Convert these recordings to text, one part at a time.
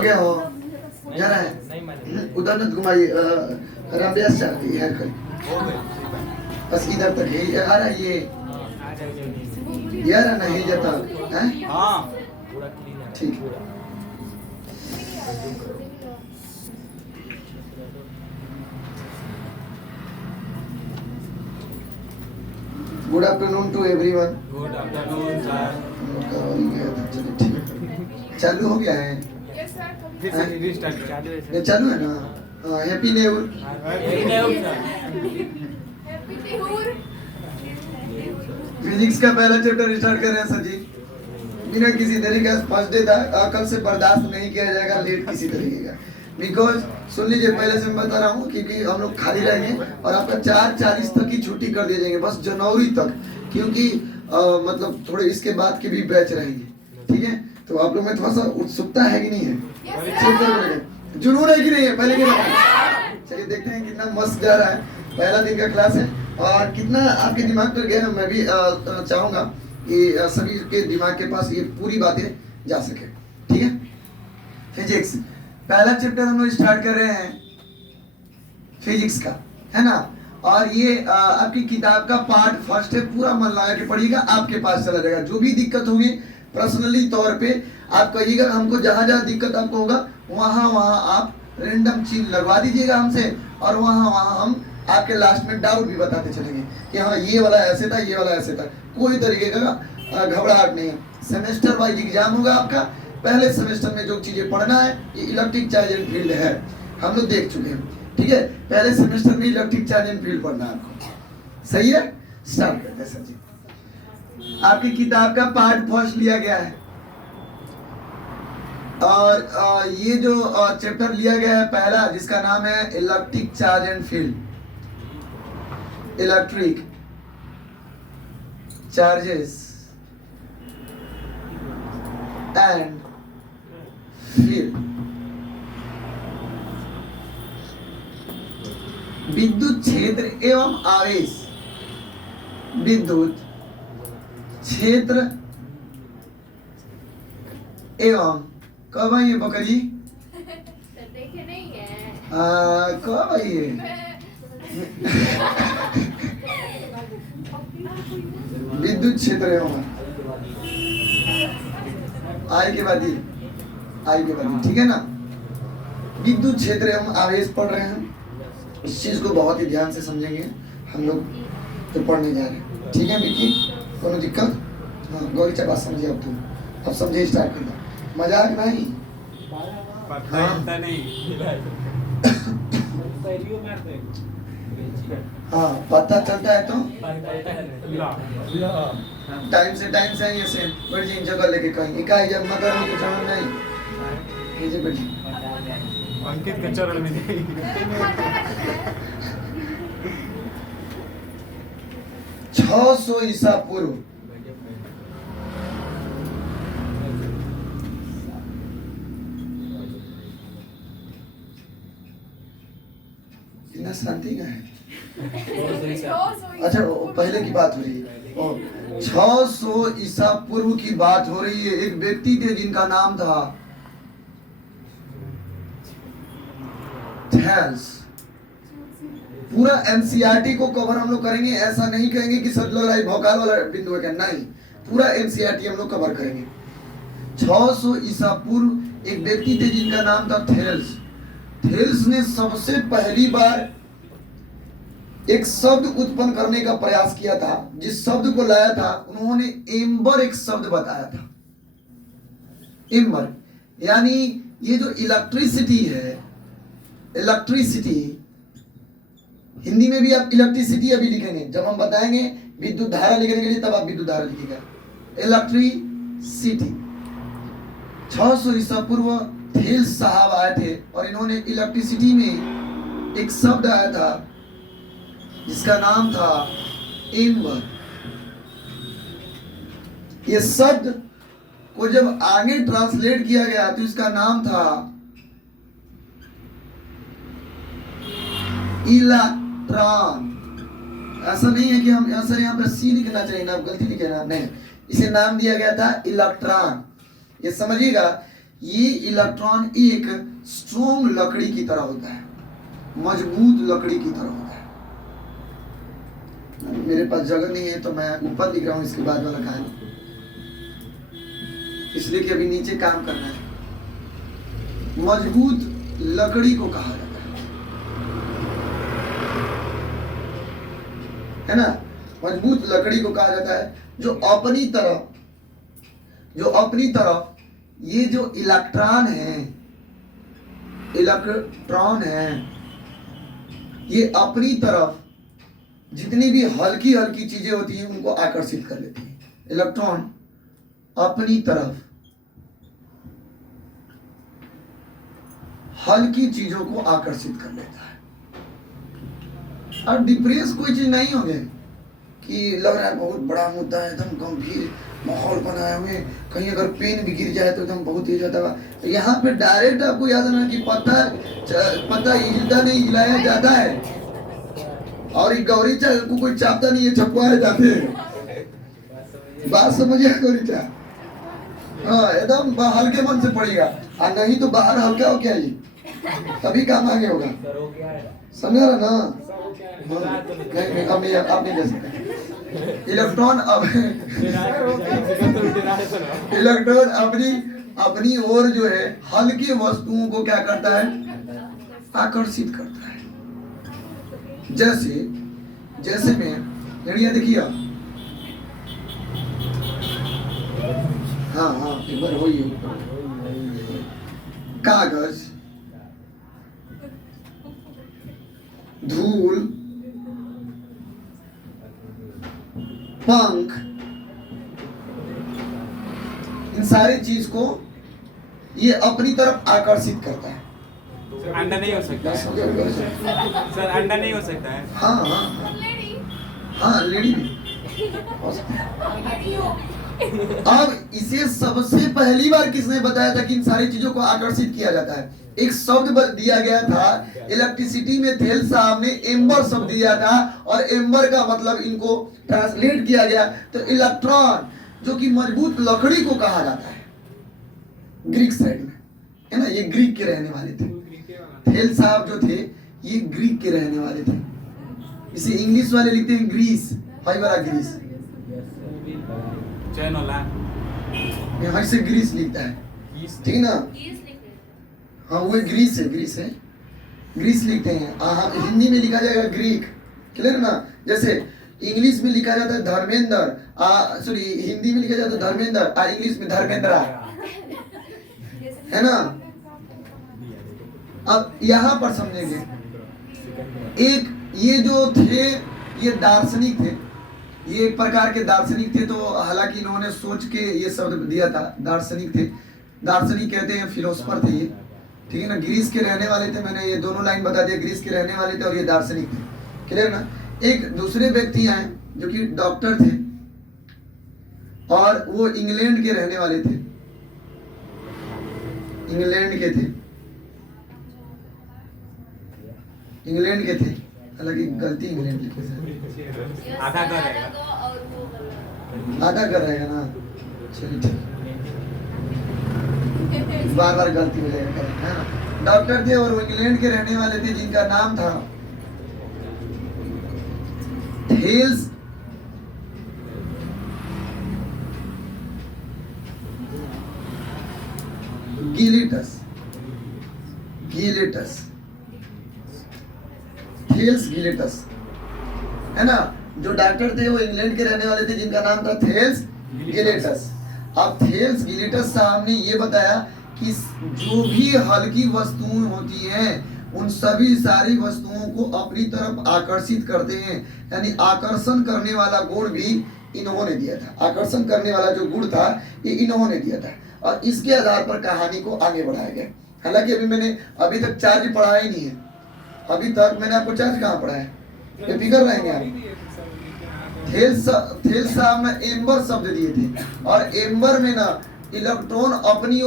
हो गया हो जा रहा है उधर न घुमाइए रामव्यास है कहीं बस इधर तक है आ रहा है ये यार नहीं जाता है हाँ ठीक good afternoon to everyone. Good afternoon sir. चालू हो गया है ये चालू है ना। हैप्पी न्यू फिजिक्स का पहला चैप्टर स्टार्ट कर रहे हैं सर जी बिना किसी तरीके का फर्स्ट डे था कल से बर्दाश्त नहीं किया जाएगा लेट किसी तरीके का बिकॉज सुन लीजिए पहले से मैं बता रहा हूँ क्योंकि हम लोग खाली रहेंगे और आपका 4:40 तक की छुट्टी कर दिए जाएंगे बस जनवरी तक क्योंकि मतलब थोड़े इसके बाद के भी बैच रहेंगे ठीक है। तो आप लोग में थोड़ा सा उत्सुकता है कि नहीं है जुनून है कि नहीं है पहले के चलिए देखते हैं कितना मस्त जा रहा है पहला दिन का क्लास है और कितना आपके दिमाग पर गया मैं भी चाहूंगा कि सभी के दिमाग के पास ये पूरी बातें जा सके ठीक है। फिजिक्स पहला चैप्टर हम लोग स्टार्ट कर रहे हैं फिजिक्स का है ना और ये आपकी किताब का पार्ट फर्स्ट है पूरा मन लगा के पढ़िएगा आपके पास चला जाएगा जो भी दिक्कत होगी पर्सनली तौर पे आप कहिएगा हमको जहां जहां दिक्कत आपको होगा वहां वहां आप रेंडम चीज लगवा दीजिएगा हमसे और वहां वहां हम आपके लास्ट में डाउट भी बताते चलेंगे कि हाँ ये वाला ऐसे था ये वाला ऐसे था कोई तरीके का घबराहट नहीं है। सेमेस्टर वाइज एग्जाम होगा आपका पहले सेमेस्टर में जो चीजें पढ़ना है ये इलेक्ट्रिक चार्ज एंड फील्ड है हम लोग देख चुके हैं ठीक है। पहले सेमेस्टर में इलेक्ट्रिक चार्ज एंड फील्ड पढ़ना है आपको सही है। स्टार्ट करते हैं सर जी आपकी किताब का पार्ट फर्स्ट लिया गया है और ये जो चैप्टर लिया गया है पहला जिसका नाम है electric charge and field electric charges and field विद्युत क्षेत्र एवं आवेश विद्युत क्षेत्र एवं कब आई है बकरी देखे नहीं है कब आई है विद्युत क्षेत्र एवं आई के बाद ठीक है ना विद्युत क्षेत्र एवं आवेश पढ़ रहे हैं इस चीज को बहुत ही ध्यान से समझेंगे हम लोग जो पढ़ने जा रहे हैं ठीक है विक्की कोनो दिक्कत हाँ गौरी चा बात समझिए अब तुम अब समझे स्टार्ट करना मजाक नहीं हाँ पता चलता है तो टाइम से ये से बैठ जाए जगह लेके कहीं इकाई जब मगर के चरण नहीं नीचे बैठिए अंकित के चरण में 600 ईसा पूर्व इतना शांति का है अच्छा पहले की बात हो रही है 600 ईसा पूर्व की बात हो रही है एक व्यक्ति थे जिनका नाम था थेल्स पूरा एनसीईआरटी को कवर हम लोग करेंगे ऐसा नहीं कहेंगे कि सब लग रहा है भौकाल वाला बिंदु है नहीं पूरा एनसीईआरटी हम लोग कवर करेंगे। 600 ईसा पूर्व एक व्यक्ति थे जिनका नाम था थेल्स थेल्स ने सबसे पहली बार एक शब्द उत्पन्न करने का प्रयास किया था जिस शब्द को लाया था उन्होंने एम्बर एक शब्द बताया था एम्बर यानी ये जो इलेक्ट्रिसिटी है इलेक्ट्रिसिटी हिंदी में भी आप इलेक्ट्रिसिटी अभी लिखेंगे जब हम बताएंगे विद्युत धारा लिखने के लिए तब आप विद्युत धारा लिखिएगा इलेक्ट्रिसिटी 600 ईसा पूर्व थेल्स साहब आए थे और इन्होंने इलेक्ट्रिसिटी में एक शब्द आया था जिसका नाम था एम्बर। ये शब्द को जब आगे ट्रांसलेट किया गया तो इसका नाम था इलेक्ट्रॉन। ऐसा नहीं है कि हम ऐसा यहाँ पर सी लिखना चाहिए ना, आप गलती लिखे ना, नहीं, इसे नाम दिया गया था इलेक्ट्रॉन। ये समझिएगा ये इलेक्ट्रॉन एक स्ट्रॉन्ग लकड़ी की तरह होता है, मजबूत लकड़ी की तरह होता है। मेरे पास जगह नहीं है तो मैं ऊपर लिख रहा हूं इसके बाद वाला कहानी, इसलिए कि अभी नीचे काम करना है। मजबूत लकड़ी को कहा जाता है ना, मजबूत लकड़ी को कहा जाता है, जो अपनी तरफ ये जो इलेक्ट्रॉन है, ये अपनी तरफ जितनी भी हल्की हल्की चीजें होती हैं उनको आकर्षित कर लेती है। इलेक्ट्रॉन अपनी तरफ हल्की चीजों को आकर्षित कर लेता है। और डिप्रेस कोई चीज नहीं होगी कि लग रहा है बहुत बड़ा मुद्दा है, एकदम गंभीर माहौल बनाए हुए, कहीं अगर पेन भी गिर जाए तो एकदम बहुत ही ज्यादा। तो यहाँ पे डायरेक्ट आपको याद रखना कि पत्ता हिलता नहीं, हिलाया जाता है, और ये गौरी चाय को कोई चापता नहीं है, छपवाए जाते हैं। बात समझिए गौरी चाय, हाँ एकदम हल्के मन से पड़ेगा, और नहीं तो बाहर हल्का हो क्या ये तभी काम आगे होगा, समझा रहा ना? नहीं आप नहीं दे सकते। इलेक्ट्रॉन अपनी ओर जो है हल्की वस्तुओं को क्या करता है, आकर्षित करता है। जैसे में लड़िया देखिए, हाँ एक बार होइए, कागज, धूल, पंख, इन सारी चीज को ये अपनी तरफ आकर्षित करता है। अंडा नहीं हो सकता है सर, अंडा नहीं हो सकता है। हाँ लेडी भी हो सकता है। अब इसे सबसे पहली बार किसने बताया था कि इन सारी चीजों को आकर्षित किया जाता है? एक शब्द दिया गया था इलेक्ट्रिसिटी में, थेल साहब ने एम्बर शब्द दिया था, और एम्बर का मतलब इनको ट्रांसलेट किया गया तो इलेक्ट्रॉन, जो कि मजबूत लकड़ी को कहा जाता है ग्रीक साइड में, है ना। ये ग्रीक के रहने वाले थे, थेल साहब जो थे ये ग्रीक के रहने वाले थे। इसे इंग्लिश वाले लिखते हैं ग्रीस, फाइबर ग्रीस, यहाँ से ग्रीस लिखता है, ठीक है ना। हाँ वो ग्रीस है, ग्रीस लिखते हैं। हिंदी में लिखा जाएगा ग्रीक, क्लियर ना। जैसे इंग्लिश में लिखा जाता है धर्मेंद्र, सॉरी हिंदी में लिखा जाता है धर्मेंद्र, इंग्लिश में धर्मेंद्रा, है ना। अब यहाँ पर समझेंगे, एक ये जो थे ये दार्शनिक थे, ये एक प्रकार के दार्शनिक थे। तो हालांकि इन्होंने सोच के ये शब्द दिया था, दार्शनिक थे। दार्शनिक कहते हैं फिलोसफर थे ये, ठीक है ना। ग्रीस के रहने वाले थे, मैंने ये दोनों लाइन बता दिया, ग्रीस के रहने वाले थे और ये दार्शनिक थे, क्लियर ना। एक दूसरे व्यक्ति आए जो कि डॉक्टर थे और वो इंग्लैंड के रहने वाले थे, इंग्लैंड के थे, हालांकि गलती इंग्लैंड लिखे थे, आधा कर रहेगा ना, चलिए ठीक, बार गलती हो जाएगा, है ना। डॉक्टर थे और वो इंग्लैंड के रहने वाले थे, जिनका नाम था थेल्स गिलेटस, है ना। जो डॉक्टर थे वो इंग्लैंड के रहने वाले थे, जिनका नाम था थेल्स गिलेटस। अब थेल्स गिलेटस साहब ने ये बताया कि जो भी हल्की वस्तुएं होती हैं उन सभी सारी वस्तुओं को अपनी तरफ आकर्षित करते हैं, यानी आकर्षण करने वाला गुण भी इन्होंने दिया था। आकर्षण करने वाला जो गुण था ये इन्होंने दिया था, और इसके आधार पर कहानी को आगे बढ़ाया गया। हालांकि अभी तक चार्ज पढ़ाया ही नहीं है, अभी तक मैंने आपको चार्ज कहाँ पढ़ाया है, ये फिगर रहेंगे आप। थेल्स साहब ने एम्बर शब्द दिए थे, और एम्बर में ना इलेक्ट्रॉन अपनी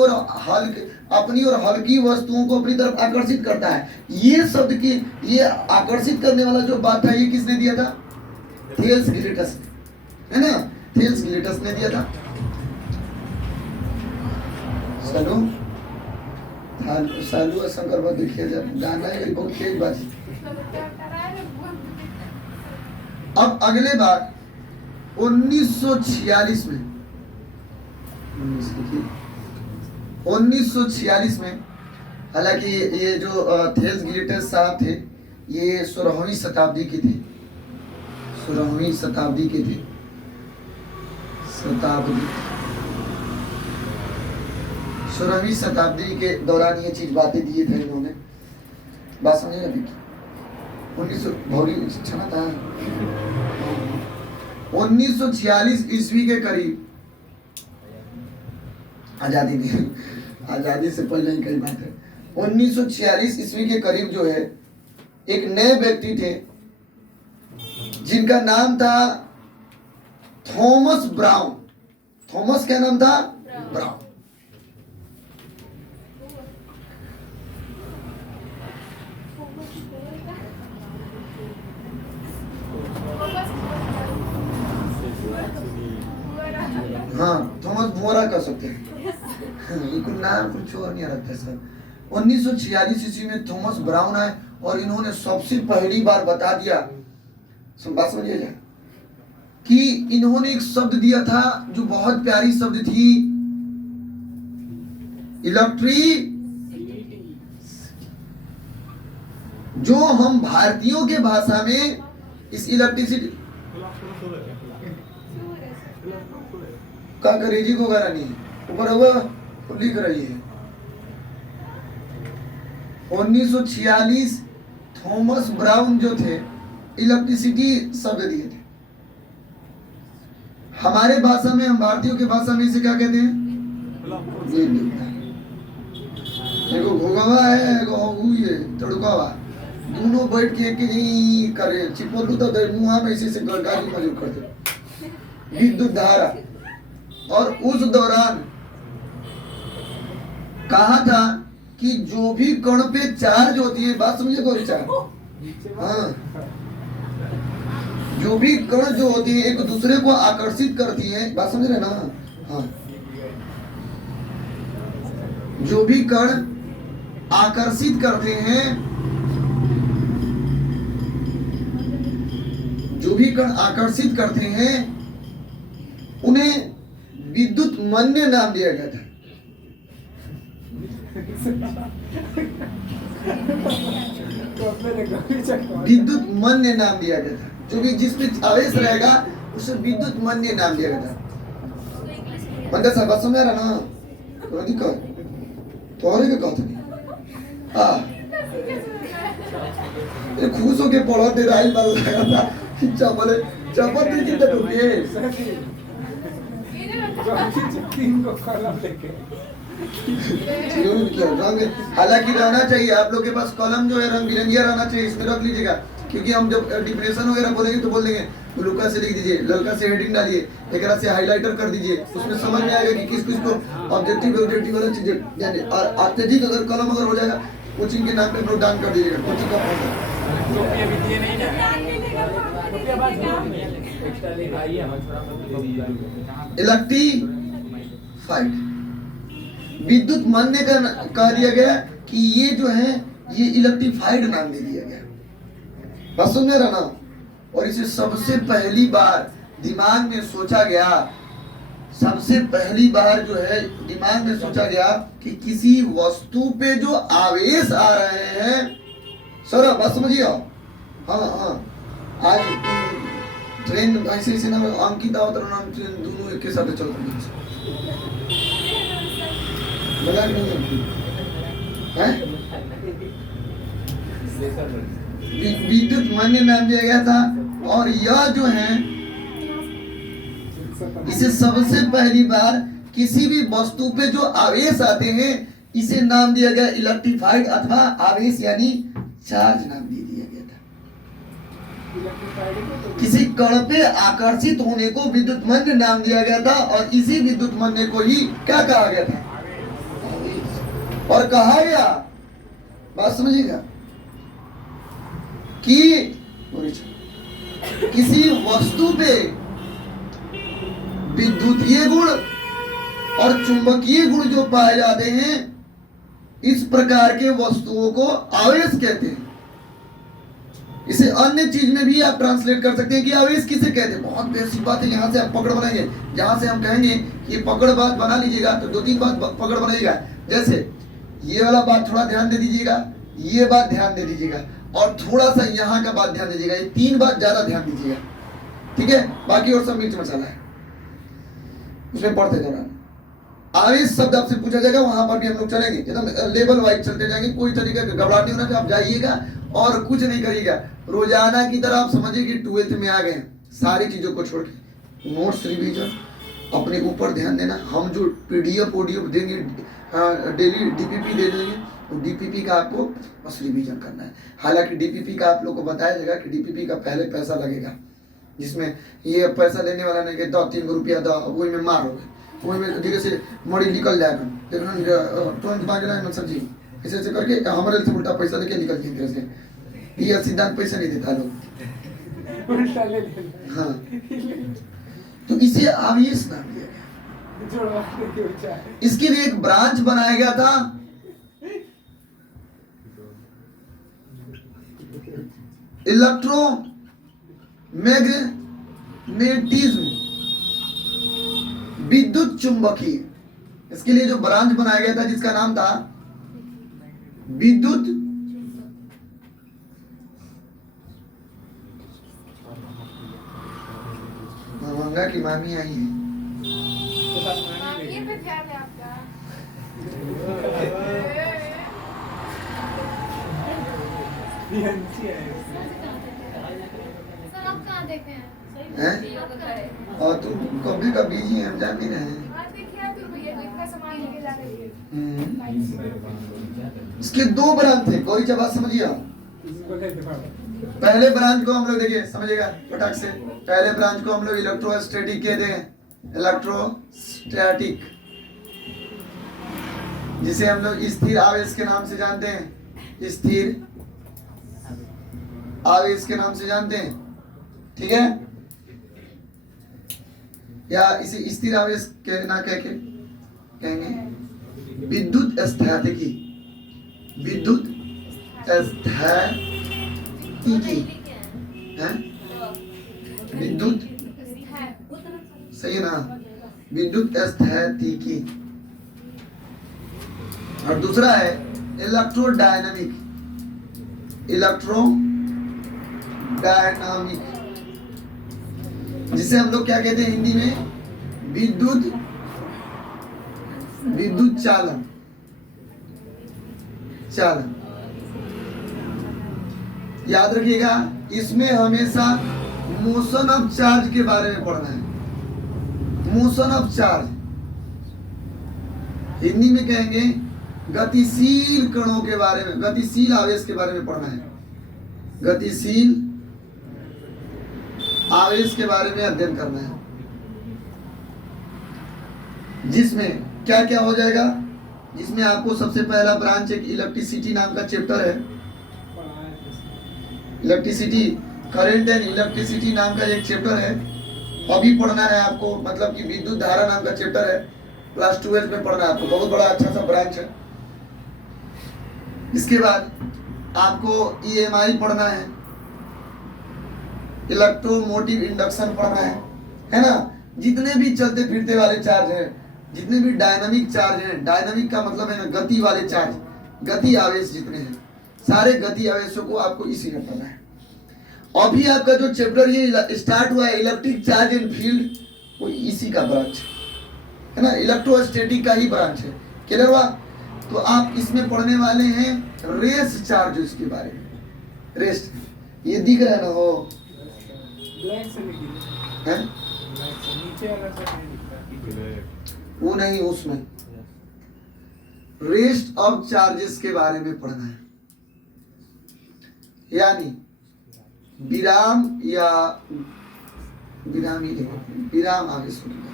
और हल्की वस्तुओं को अपनी तरफ आकर्षित करता है। ये शब्द की ये आकर्षित करने वाला जो बात था ये किसने दिया था? थेल्स गिलेटस, है ना, थेल्स गिलेटस ने दिया था। चलो सालू और शंकर पर देखिए जब गाना है बहुत तेज बात। अब अगले बार 1946 में 1946 में, हालांकि ये जो थेल्स गिलिटस साहब थे ये 16वीं शताब्दी के थे, 16वीं शताब्दी के थे। 16वीं शताब्दी के दौरान ये चीज बातें दिए थे इन्होंने। बात समझे ना? 1946 ईस्वी के करीब, आजादी नहीं, आजादी से पहले ही कई बात है। 1946 ईस्वी के करीब जो है एक नए व्यक्ति थे जिनका नाम था थॉमस ब्राउन। थॉमस क्या नाम था? ब्राउन। हाँ, थॉमस भुआरा कह सकते हैं। ये कुछ नाम कुछ और नहीं रखते सर। 1946 ईस्वी में थॉमस ब्राउन आए और इन्होंने सबसे पहली बार बता दिया, बात समझिए, कि इन्होंने एक शब्द दिया था जो बहुत प्यारी शब्द थी, इलेक्ट्रिसिटी, जो हम भारतीयों के भाषा में इस इलेक्ट्रिसिटी का अंग्रेजी को गाना नहीं ऊपर हुआ लिख रही है। 1946 थॉमस ब्राउन जो थे इलेक्ट्रिसिटी शब्द दिए थे। हमारे भाषा में, हम भारतीयों की भाषा में इसे क्या कहते हैं? एगो घोगवा है, एगो हुई है तड़ुकावा, दोनों बैठ के एक ही करे चिपोलू तो मुहा में इसी से गाली मजूर करते विद्युत धारा। और उस दौरान कहा था कि जो भी कण पे चार्ज होती है, बात समझे गौरी चार्ज, हाँ, जो भी कण जो होती है एक दूसरे को आकर्षित करती है, बात समझ रहे ना? हाँ, जो भी कण आकर्षित करते हैं, जो भी कण आकर्षित करते हैं उन्हें विद्युत मन्य नाम दिया गया था। विद्युत मन्य नाम दिया गया था। जो भी जिसमें आवेश रहेगा उसे विद्युत मन्य नाम दिया गया था। बंदा साहब बात समझ रहा ना? कोई दिक्कत तो और क्या कहते नहीं? हाँ, ये खुश होके पढ़ा दे रहा है, बाल लगा था चावल चावल दे कितना रुपये रंग, हालांकि रहना चाहिए आप लोग के पास कलम जो है रंग बिरंगिया रहना चाहिए, इसमें रख लीजिएगा, क्योंकि हम जब डिप्रेशन वगैरह बोलेंगे तो बोल देंगे लुका से लिख दीजिए, लड़का से हेडिंग डालिए, एक से हाईलाइटर कर दीजिए, उसमें समझ में आएगा कि किस किस को ऑब्जेक्टिव ऑब्जेक्टिव वाला चीजें जाने। और अत्यधिक अगर कलम अगर हो जाएगा कोचिंग के नाम पे नोट डाउन कर दीजिएगा, कोचिंग का इलेक्ट्रीफाइड विद्युत मान्य का कह दिया गया कि ये जो है ये इलेक्ट्रीफाइड नाम दे दिया गया। बस सुन रहा ना? और इसे सबसे पहली बार दिमाग में सोचा गया, सबसे पहली बार जो है दिमाग में सोचा गया कि किसी वस्तु पे जो आवेश आ रहे हैं, सर बस समझिए, हाँ हाँ, आज ट्रेन ऐसे ऐसे ना अंकित और नाम ट्रेन दोनों एक के साथ चल रही है। विद्युत मान्य नाम दिया गया था। और यह जो है इसे सबसे पहली बार किसी भी वस्तु पे जो आवेश आते हैं इसे नाम दिया गया इलेक्ट्रीफाइड अथवा आवेश यानी चार्ज नाम दे दिया गया था। किसी कण पे आकर्षित होने को विद्युत मन्य नाम दिया गया था और इसी विद्युत मन्य को ही क्या कहा गया था? और कहा गया, बात समझिएगा, कि किसी वस्तु पे विद्युतीय गुण और चुंबकीय गुण जो पाए जाते हैं इस प्रकार के वस्तुओं को आवेश कहते हैं। इसे अन्य चीज में भी आप ट्रांसलेट कर सकते हैं कि आवेश किसे कहते हैं। बहुत बेसिक बात है, यहाँ से आप पकड़ बनाएंगे। जहां से हम कहेंगे कि पकड़ बात बना लीजिएगा तो 2-3 बात पकड़ बनाइएगा। जैसे ये वाला बात थोड़ा ध्यान दे दीजिएगा, ये बात ध्यान दे दीजिएगा, और थोड़ा सा यहाँ का बात ध्यान दीजिएगा। ये 3 बात ज्यादा ध्यान दीजिएगा, ठीक है। बाकी और सब मिर्च मसाला है, उसमें पढ़ते दौरान आवेश शब्द आपसे पूछा जाएगा, वहां पर भी हम लोग चलेंगे एकदम लेवल वाइज चलते जाएंगे। कोई तरीके का घबराहट नहीं होना कि आप जाइएगा और कुछ नहीं करिएगा। रोजाना की तरह आप समझिए कि 12th में आ गए, सारी चीजों को छोड़ के नोट्स रिवीजन, अपने ऊपर ध्यान देना। हम जो पीडीएफ ओडीएफ देंगे, डेली डीपीपी दे देंगे, तो डीपीपी का आपको बस रिवीजन करना है। हालांकि डीपीपी का आप लोग को बताया जाएगा कि डीपीपी का पहले पैसा लगेगा, जिसमें ये पैसा लेने वाला नहीं कि 2-3 रुपया दो, वही में मारोगे, वही में धीरे से मड़ी निकल जाएगा। तुरंत मांगे ना सर जी, ऐसे ऐसे करके हमारे से उल्टा पैसा लेके निकल जाएंगे। ऐसे ये सिद्धांत पैसा नहीं देता लोग, हाँ। तो इसे आवेश नाम दिया गया। इसके लिए एक ब्रांच बनाया गया था, इलेक्ट्रोमैग्नेटिज्म। विद्युत चुंबकीय, इसके लिए जो ब्रांच बनाया गया था जिसका नाम था विद्युत मंगा की मामी आई है। ये पे ध्यान है आपका। सर आप कहाँ देखे हैं? हैं? और तुम कभी का बिजी हैं, हम जान भी रहे हैं। हाँ देखिए आप तो भैया तो इतना सामान लेके जा रही है। इसके 2 ब्रांच थे, कोई जब बात समझिए आप। पहले ब्रांच को हम लोग देखिए समझिएगा फटाक से। पहले ब्रांच को हम लोग इलेक्ट्रोस्टैटिक कहते हैं, इलेक्ट्रोस्टैटिक, जिसे हम लोग स्थिर आवेश के नाम से जानते हैं, स्थिर आवेश के नाम से जानते हैं, ठीक है। या इसे स्थिर आवेश कहना कह के कहेंगे विद्युत स्थैतिकी, विद्युत स्थैतिकी है, विद्युत सही है ना, विद्युत स्थैतिकी। और दूसरा है इलेक्ट्रोडायनामिक, इलेक्ट्रोडायनामिक, जिसे हम लोग क्या कहते हैं हिंदी में, विद्युत चालन, चालन। याद रखिएगा, इसमें हमेशा मोशन ऑफ चार्ज के बारे में पढ़ना है। मोशन ऑफ चार्ज हिंदी में कहेंगे गतिशील कणों के बारे में, गतिशील आवेश के बारे में पढ़ना है। गतिशील आवेश के बारे में अध्ययन करना है, जिसमें क्या क्या हो जाएगा, जिसमें आपको सबसे पहला ब्रांच एक इलेक्ट्रिसिटी नाम का चैप्टर है। इलेक्ट्रिसिटी, करंट एंड इलेक्ट्रिसिटी नाम का एक चैप्टर है, अभी पढ़ना है आपको। मतलब कि विद्युत धारा नाम का चैप्टर है, क्लास 12 में पढ़ना है आपको। बहुत बड़ा अच्छा सा ब्रांच है। इसके बाद आपको EMI पढ़ना है, इलेक्ट्रोमोटिव इंडक्शन पढ़ना है ना। जितने भी चलते फिरते वाले चार्ज हैं, जितने भी डायनामिक चार्ज हैं, डायनामिक का मतलब है ना गति वाले चार्ज, गति आवेश जितने हैं, सारे गति आवेशों को आपको इसी में पढ़ना है। अभी आपका जो चैप्टर ये स्टार्ट हुआ है इलेक्ट्रिक चार्ज एंड फील्ड, वो इसी का ब्रांच है ना, इलेक्ट्रोस्टैटिक का ही ब्रांच है। क्लियर हुआ? तो आप इसमें पढ़ने वाले हैं रेस चार्ज के बारे में। रेस ये दिख रहा है ना, वो है वो नहीं, उसमें रेस्ट ऑफ चार्जेस के बारे में पढ़ना है, यानी विराम या विराम ही विराम आवेशों के बारे में,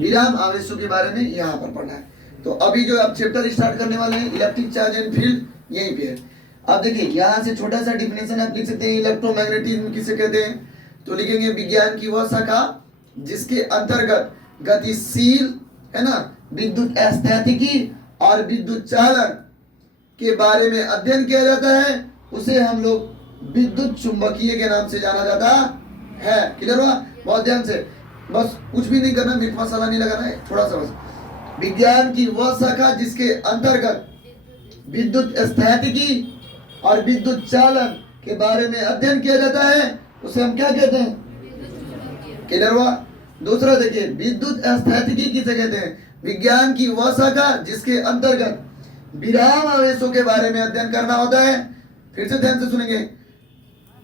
विराम आवेशों के बारे में यहाँ पर पढ़ना है। तो अभी जो आप चैप्टर स्टार्ट करने वाले हैं इलेक्ट्रिक चार्ज एंड फील्ड, यहीं पे है। अब देखिए यहाँ से छोटा सा डिफिनेशन आप लिख सकते हैं। इलेक्ट्रोमैग्नेटिज्म किसे कहते हैं? तो लिखेंगे विज्ञान की वह शाखा जिसके अंतर्गत गतिशील है ना, विद्युत स्थैतिकी और विद्युत चालन के बारे में अध्ययन किया जाता है, उसे हम लोग विद्युत चुंबकीय के नाम से जाना जाता है। क्लियर हुआ? बहुत ध्यान से, बस कुछ भी नहीं करना, मीट मसाला नहीं लगाना है, थोड़ा सा बस। विज्ञान की वह शाखा जिसके अंतर्गत विद्युत स्थैतिकी और विद्युत चालन के बारे में अध्ययन किया जाता है, उसे हम क्या कहते हैं? क्लियर हुआ? दूसरा देखिए, विद्युत स्थैतिकी किसे कहते हैं? विज्ञान की वह शाखा जिसके अंतर्गत विराम आवेशों के बारे में अध्ययन करना होता है। फिर से ध्यान से सुनेंगे,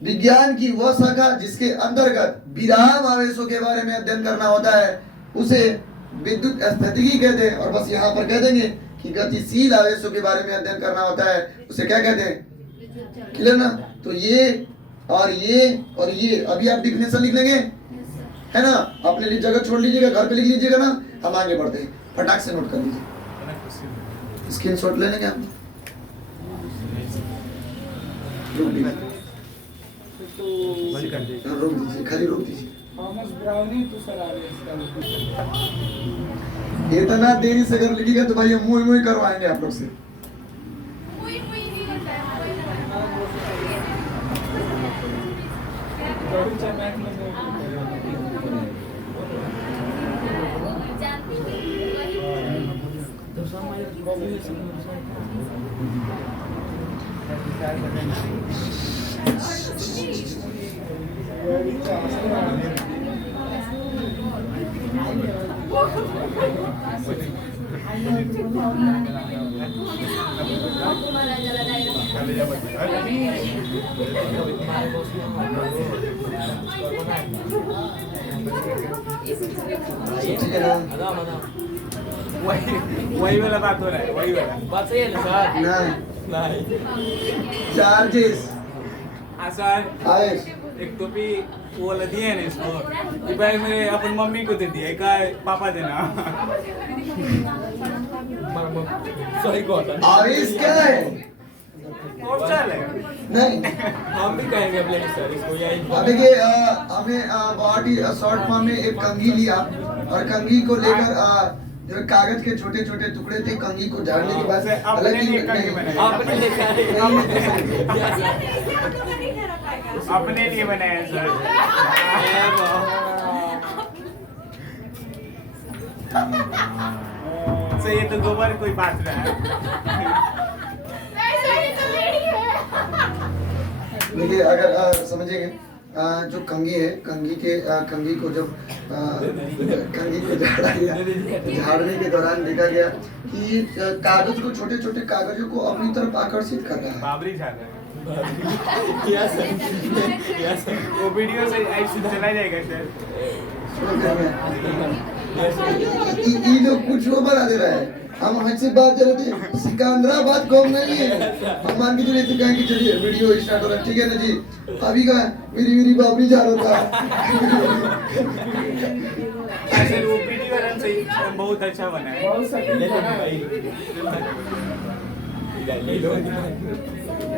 विज्ञान की वह शाखा जिसके अंतर्गत विराम आवेशों के बारे में अध्ययन करना होता है, उसे विद्युत स्थैतिकी कहते हैं। और बस यहाँ पर कह देंगे कि गतिशील आवेशों के बारे में अध्ययन करना होता है, उसे क्या कहते हैं? क्लियर ना? तो ये और ये और ये अभी आप डिफिनेशन लिख लेंगे, है ना? अपने लिए जगह छोड़ लीजिएगा, घर पे लिख लीजिएगा ना, हम आगे बढ़ते हैं। फटाक से नोट कर लीजिए, स्क्रीनशॉट ले लेंगे हम। रोक दीजिए, खाली रोक दीजिए। इतना देरी से अगर लिखिएगा तो भाई हम मुँह मुँह करवाएंगे आप लोग से। कोई नहीं करता है, ठीक है ना? वही वाला बात हो रहा है, वही वाला बात सही है ना सर? नहीं चार्जेस हाँ सर, आवेश एक टोपी वो वाला दिए है ना इसको, ये भाई मेरे अपन मम्मी को दे दिया, का पापा देना। सही को होता आवेश क्या है? और चल है नहीं, हम भी कहेंगे अपने सर इसको यही। अब देखिए हमें बहुत ही शॉर्ट फॉर्म में एक कंघी लिया और कंघी को लेकर जो कागज के छोटे छोटे टुकड़े थे, कंघी को झाड़ने के बाद अपने लिए कंघी बनाई, आपने देखा अपने लिए बनाया सर। सर ये तो गोबर कोई बात ना है। देखिए अगर समझेंगे जो कंघी है, कंघी को जब कंघी को झाड़ा गया, झाड़ने के दौरान देखा गया कि कागज को, छोटे छोटे कागजों को अपनी तरफ आकर्षित कर रहा है। बाबरी झाड़ रहा है। Yes sir, yes sir. वो वीडियो से ऐसे चला जाएगा सर। ये लोग कुछ वो बना दे रहा है। हम हमसे बात कर रहे थे, सिकंदराबाद कौन नहीं है, हम मान के चलिए तो कहेंगे चलिए वीडियो स्टार्ट हो रहा है, ठीक है ना जी? अभी का मेरी बाबरी जा रहा था। सर वो वीडियो रन सही बहुत अच्छा बना है।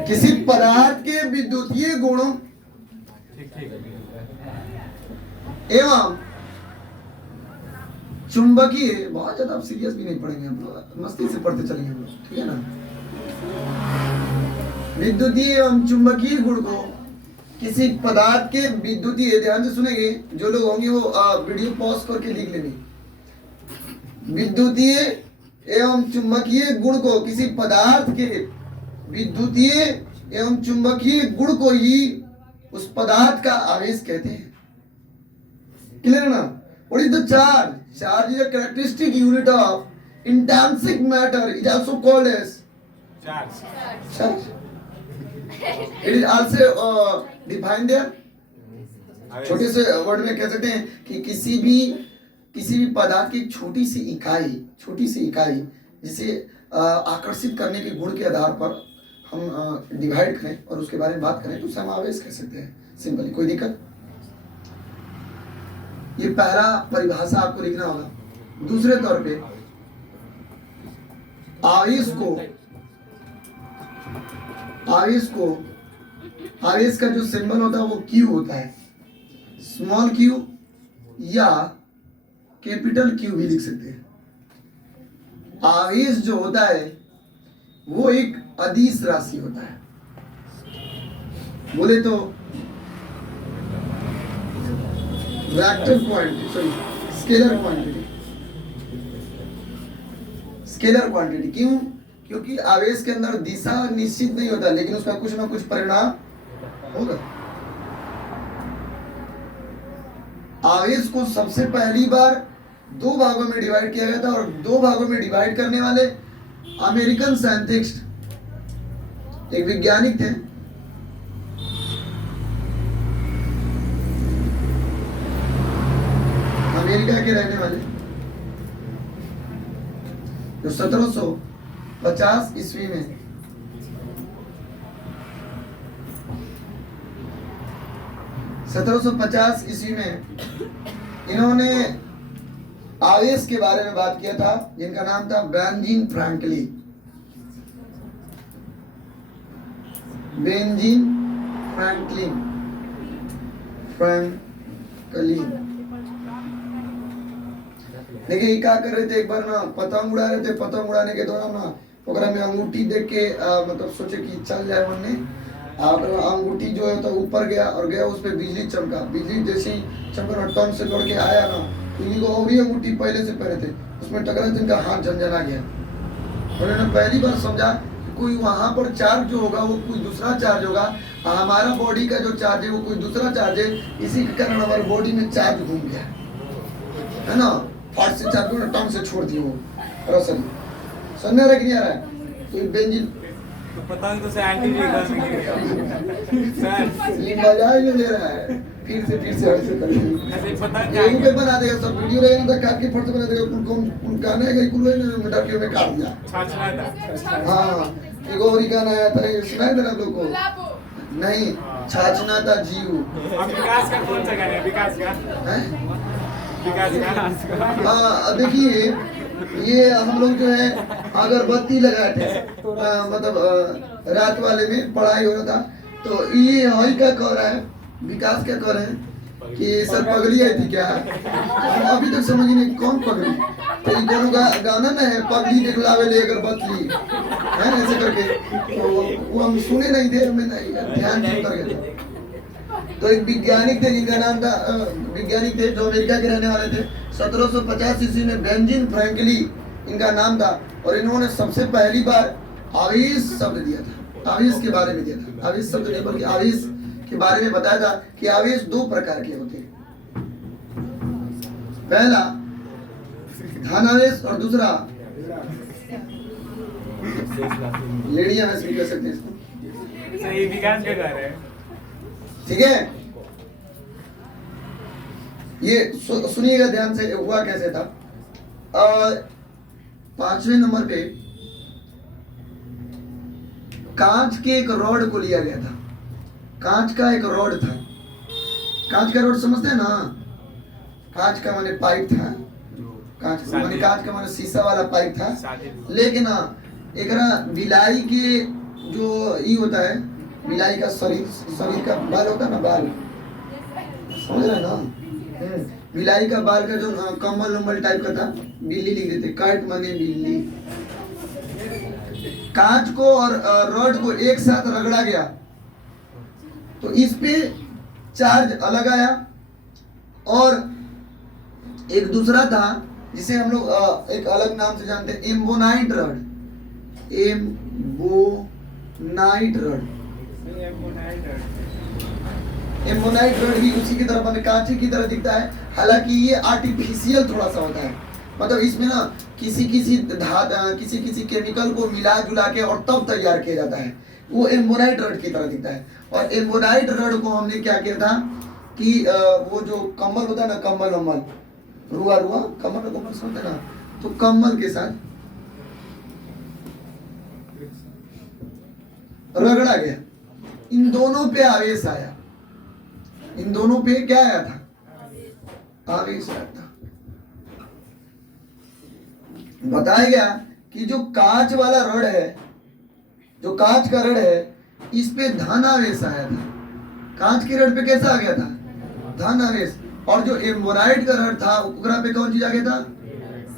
किसी पदार्थ के विद्युतीय गुणों एवं चुंबकीय, बहुत ज्यादा आप सीरियस भी नहीं पढ़ेंगे, हम लोग मस्ती से पढ़ते चलेंगे हम लोग, ठीक है ना? विद्युतीय एवं चुंबकीय गुण को किसी पदार्थ के विद्युतीय, ध्यान से सुनेंगे जो लोग होंगे वो वीडियो पॉज करके लिख लेंगे। विद्युतीय एवं चुंबकीय गुण को किसी पदार्थ के विद्युतीय एवं चुंबकीय गुण को ही उस पदार्थ का आवेश कहते हैं। क्लियर ना? What is the charge? Charge is a characteristic unit of intrinsic matter. It is also called as charge. charge. It is also defined there. छोटे से वर्ड में कह सकते हैं कि किसी भी पदार्थ की छोटी सी इकाई जिसे आकर्षित करने के गुण के आधार पर हम डिवाइड करें और उसके बारे में बात करें तो उसे हम आवेश कह सकते हैं। सिंपली, कोई दिक्कत? ये पहला परिभाषा आपको लिखना होगा। दूसरे तौर पे आवेश का जो सिंबल होता है वो क्यू होता है, स्मॉल क्यू या कैपिटल क्यू भी लिख सकते हैं। आवेश जो होता है वो एक अदिश राशि होता है। बोले तो vector quantity, sorry scalar quantity. Scalar quantity क्यों? क्योंकि आवेश के अंदर दिशा निश्चित नहीं होता, लेकिन उसका कुछ ना कुछ परिणाम होगा। आवेश को सबसे पहली बार दो भागों में डिवाइड किया गया था, और दो भागों में डिवाइड करने वाले अमेरिकन साइंटिस्ट, एक वैज्ञानिक थे, अमेरिका के रहने वाले, जो 1750 ईस्वी में इन्होंने आवेश के बारे में बात किया था, जिनका नाम था बेंजामिन फ्रैंकलिन। Benjamin Franklin. देखिए क्या कर रहे थे, एक बार ना पतंग उड़ा रहे थे, पतंग उड़ाने के दौरान ना ओकरा में अंगूठी देख के मतलब सोचे कि चल जाए मन ने, अंगूठी जो है तो ऊपर गया और गया, उस पर बिजली चमका। बिजली जैसे ही चमका ना टन से लौट के आया ना, तो इनको और ही अंगूठी पहले से पहने थे, उसमें टकरा तो इनका हाथ झंझना गया। उन्होंने पहली बार समझा कि कोई वहां पर चार्ज जो होगा वो कोई दूसरा चार्ज होगा, हमारा बॉडी का जो चार्ज है वो कोई दूसरा चार्ज है, इसी के कारण हमारी बॉडी में चार्ज घूम गया है ना, फट से चार्ज को टंग से छोड़ दिए वो रसन। सुनने रख नहीं आ रहा है तो बेंजीन तो पतंग तो से एंटी लीगल में गिर गया सर। ये मजा ही नहीं ले रहा है, फिर से ऐसे कर ऐसे पतंग यही पे बना देगा सब, वीडियो रहेगा ना काट के फट से बना देगा। कौन गाना है, कुल ने डर के में काट दिया। छाछना था। हां एक और गाना आया था, सुनाए थे ना लोग को? नहीं, छाछना था जीव। अब विकास का कौन सा गाना है? विकास का हैं? विकास का हाँ देखिए, ये हम लोग जो है अगरबत्ती लगाए थे, मतलब रात वाले में पढ़ाई हो रहा था, तो ये हई क्या कह रहा है, विकास क्या कह रहे हैं कि सर पगली आई थी क्या? हम अभी तक समझ नहीं कौन पगली, तो ये कौन गाना ना है, पगली दिखलावे ले अगरबत्ती है ऐसे करके, तो वो हम सुने नहीं थे, हमें ध्यान नहीं कर गए। तो एक वैज्ञानिक थे जिनका नाम था, वैज्ञानिक थे जो अमेरिका के रहने वाले थे, 1750 ईस्वी में बेंजामिन फ्रैंकलिन इनका नाम था, और इन्होंने सबसे पहली बार आवेश शब्द दिया था, आवेश के बारे में दिया था। आवेश शब्द नहीं बल्कि आवेश के बारे में बताया था कि आवेश दो प्रकार के होते हैं, पहला धनावेश और दूसरा लेडी आवेश भी कह सकते हैं इसको। सही विकास का गा रहे हैं। ठीक है, ये सुनिएगा ध्यान से, हुआ कैसे था। 5वें नंबर पे कांच के एक रॉड को लिया गया था। कांच का एक रॉड था, कांच का रॉड समझते हैं ना, कांच का माने पाइप था, कांच का माने शीशा वाला पाइप था, लेकिन एकरा बिलाई के जो ई होता है, बिलाई का शरीर का बाल होता है ना, बाल समझ रहे ना, बिलाई का बाल का जो कम्बल उम्बल टाइप का था, बिल्ली लिख देते, काट माने बिल्ली। कांच को और रॉड को एक साथ रगड़ा गया तो इस पे चार्ज अलग आया, और एक दूसरा था जिसे हम लोग एक अलग नाम से जानते हैं, एम्बोनाइट रॉड। एम्बोनाइट रॉड, एम्बोनाइट रॉड भी उसी की तरह, कांच की तरह दिखता है, हालांकि ये आर्टिफिशियल थोड़ा सा होता है, मतलब इसमें ना किसी किसी केमिकल को मिला जुला के और तब तैयार किया जाता है, वो एम्बोनाइट रॉड की तरह दिखता है। और एम्बोनाइट रॉड को हमने क्या किया था कि वो जो कम्बल होता है ना, कम्बल रुआ कम्बल समझते ना, तो कम्बल के साथ रगड़ा गया, इन दोनों पे आवेश आया, इन दोनों पे क्या आया था, आवेश आया था। बताया गया कि जो कांच वाला रॉड है, जो कांच का रॉड है, इस पे धन आवेश आया था। कांच के रॉड पे कैसा आ गया था, धन आवेश, और जो एम्बोनाइट का रॉड था, ओकरा पे कौन चीज आ गया था,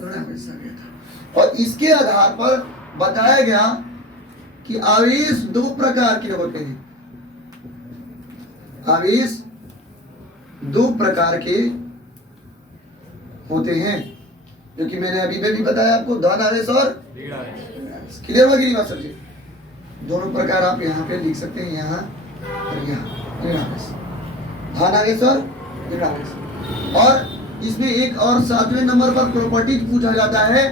ऋण आवेश आ गया था। और इसके आधार पर बताया गया कि आवेश दो प्रकार के होते हैं। आवेश दो प्रकार के होते हैं, जो कि मैंने अभी में भी बताया आपको, धन आवेश और ऋण आवेश। क्लियर होगी नहीं बात सर जी? दोनों प्रकार आप यहाँ पे लिख सकते हैं, यहाँ और यहाँ, ऋण आवेश, धन आवेश और ऋण आवेश। और इसमें एक और 7वें नंबर पर प्रॉपर्टी पूछा जाता है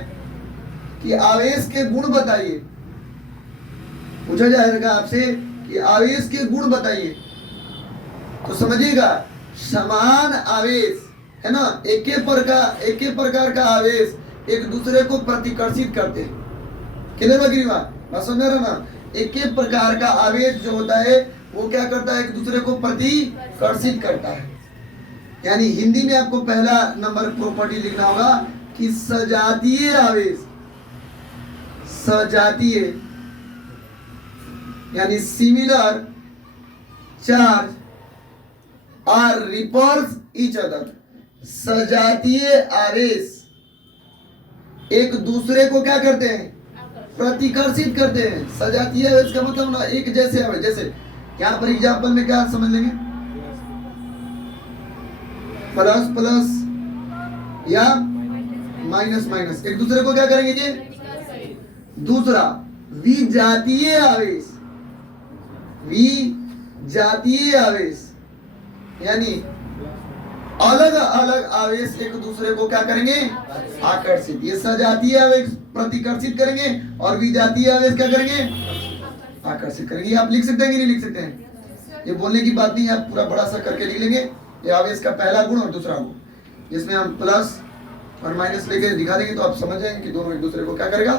कि आवेश के गुण बताइए। पूछा जाएगा आपसे कि आवेश के गुण बताइए, तो समझिएगा समान आवेश है ना, एक ही प्रकार का आवेश एक दूसरे को प्रतिकर्षित करते हैं। क्लियर होगी बात समझ रहे ना? एक ही प्रकार का आवेश जो होता है वो क्या करता है, एक दूसरे को प्रतिकर्षित करता है। यानी हिंदी में आपको पहला नंबर प्रॉपर्टी लिखना होगा कि सजातीय आवेश, सजातीय यानी similar charge are repels each other. सजातीय आवेश एक दूसरे को क्या करते हैं, प्रतिकर्षित करते हैं। सजातीय आवेश का मतलब ना एक जैसे आवेश, जैसे यहाँ पर एग्जाम्पल में क्या समझ लेंगे, प्लस प्लस या माइनस माइनस एक दूसरे को क्या करेंगे जी। दूसरा विजातीय आवेश, विजातीय आवेश यानी अलग अलग आवेश एक दूसरे को क्या करेंगे, आकर्षित। ये सजातीय आवेश प्रतिकर्षित करेंगे और विजातीय आवेश क्या करेंगे, आकर्षित करेंगे। आप लिख सकते हैं कि नहीं लिख सकते हैं? ये बोलने की बात नहीं है, आप पूरा बड़ा सा करके लिख लेंगे। ये आवेश का पहला गुण और दूसरा गुण, जिसमें हम प्लस और माइनस लेके दिखा देंगे तो आप समझ जाएंगे कि दोनों एक दूसरे को क्या करेगा,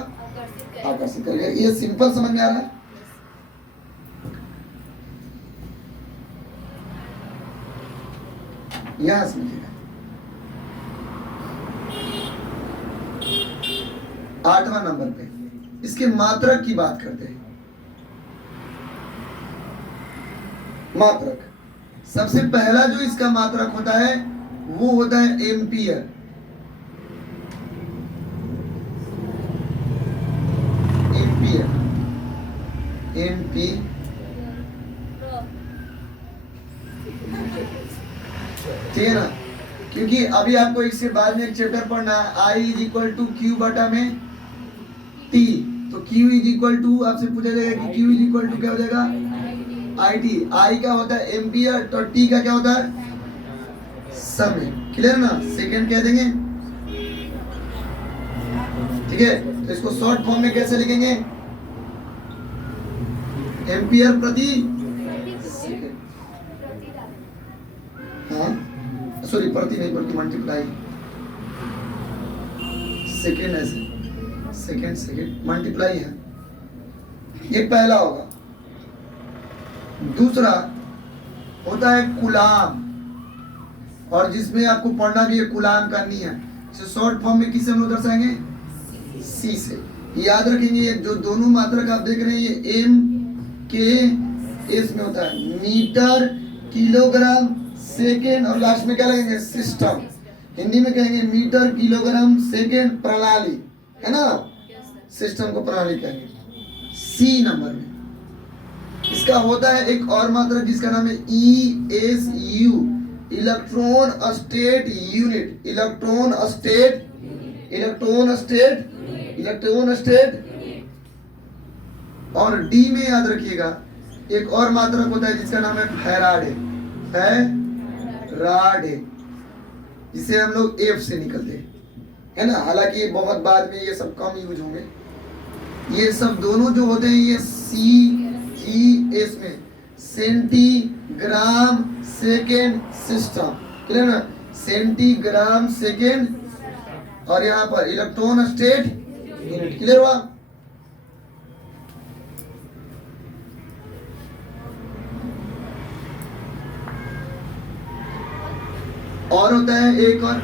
आकर्षित करेगा। ये सिंपल समझ में आ रहा है? यहां समझिएगा। 8वां नंबर पे इसके मात्रक की बात करते हैं। मात्रक सबसे पहला जो इसका मात्रक होता है वो होता है एम्पियर। एम्पियर एमपी ठीक है ना, क्योंकि अभी आपको इसके बाद में एक चैप्टर पढ़ना है, I is equal to Q बटा में टी। तो क्यू इज इक्वल टू आपसे पूछा जाएगा कि क्यू इज इक्वल टू क्या हो जाएगा, आई टी। आई का होता है एम्पियर, तो टी का क्या होता है, समय। क्लियर ना, सेकेंड कह देंगे। ठीक है, तो इसको शॉर्ट फॉर्म में कैसे लिखेंगे, एम्पियर प्रति सेकेंड। हाँ सॉरी, प्रति नहीं, प्रति मल्टीप्लाई, सेकेंड ऐसे, सेकेंड सेकेंड मल्टीप्लाई है, ये पहला होगा। दूसरा होता है कूलाम, और जिसमें आपको पढ़ना भी है कूलाम करनी है। इसे शॉर्ट फॉर्म में किससे हम लोग दर्शाएंगे, सी से। याद रखेंगे जो दोनों मात्रक आप देख रहे हैं ये एम के एस में होता है, मीटर किलोग्राम सेकेंड, और लास्ट में क्या लगेंगे, सिस्टम। हिंदी में कहेंगे मीटर किलोग्राम सेकेंड प्रणाली, है ना, सिस्टम को प्रणाली कहेंगे। सी नंबर में इसका होता है एक और मात्रक जिसका नाम है ESU, electron state unit. Electron state, electron state, electron state. और डी में याद रखिएगा एक और मात्रक होता है जिसका नाम है फैराडे। फैराडे जिसे हम लोग एफ से निकलते हैं, है ना। हालांकि ये बहुत बाद में ये सब कम यूज होंगे। ये सब दोनों जो होते हैं ये CGS में सेंटीग्राम सेकेंड सिस्टम, क्लियर ना, सेंटीग्राम सेकेंड, और यहाँ पर इलेक्ट्रॉन स्टेट यूनिट। क्लियर हुआ? और होता है एक और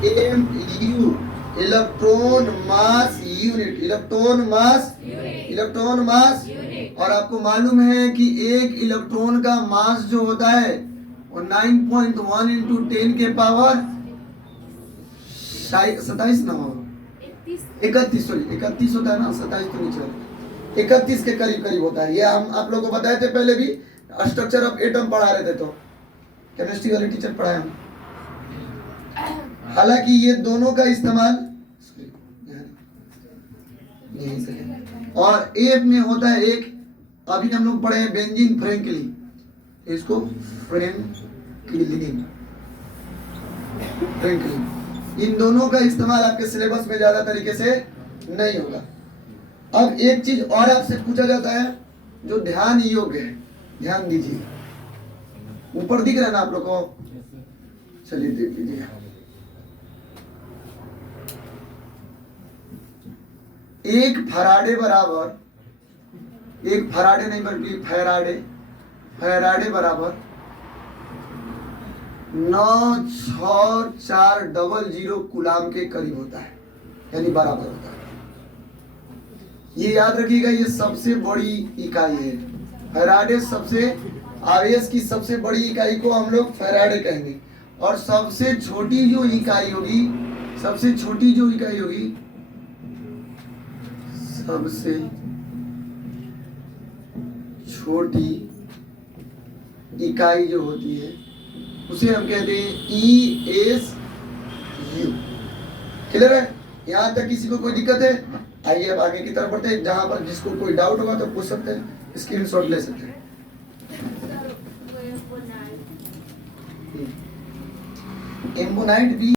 EMU, electron mass unit. Electron mass, electron mass. और आपको मालूम है कि एक इलेक्ट्रॉन का मास जो होता है वो 9.1 × 10 के पावर 27 ना हो 31 होता है ना, 27 तो नीचे वाला 31 के करीब करीब होता है। ये हम आप लोगों को बताए थे पहले भी, स्ट्रक्चर ऑफ एटम पढ़ा रहे थे तो केमिस्ट्री वाले टीचर पढ़ाए हम। हालांकि ये दोनों का इस्तेमाल यहीं से है। और एक में होता है एक, अभी हम लोग पढ़े हैं बेंजीन फ्रैंकलिन, इसको फ्रैंकलिन, इन दोनों का इस्तेमाल आपके सिलेबस में ज्यादा तरीके से नहीं होगा। अब एक चीज और आपसे पूछा जाता है जो ध्यान योग्य है, ध्यान दीजिए, ऊपर दिख रहा है ना आप लोग को, चलिए देख लीजिए। एक फराडे बराबर, एक फराडे नहीं बल्कि फैराडे बराबर 96400 कूलाम के करीब होता है, यानी बराबर होता है। ये याद रखिएगा, ये सबसे बड़ी इकाई है। फैराडे सबसे, आवेश की सबसे बड़ी इकाई को हम लोग फैराडे कहेंगे, और सबसे छोटी जो इकाई होगी, सबसे छोटी जो इकाई होगी, सबसे छोटी इकाई जो होती है उसे हम कहते हैं ESU। क्लियर है? यहाँ तक किसी को कोई दिक्कत है? आइए अब आगे की तरफ बढ़ते हैं, जहां पर जिसको कोई डाउट होगा तो पूछ सकते हैं, स्क्रीनशॉट ले सकते हैं। एम्बोनाइट भी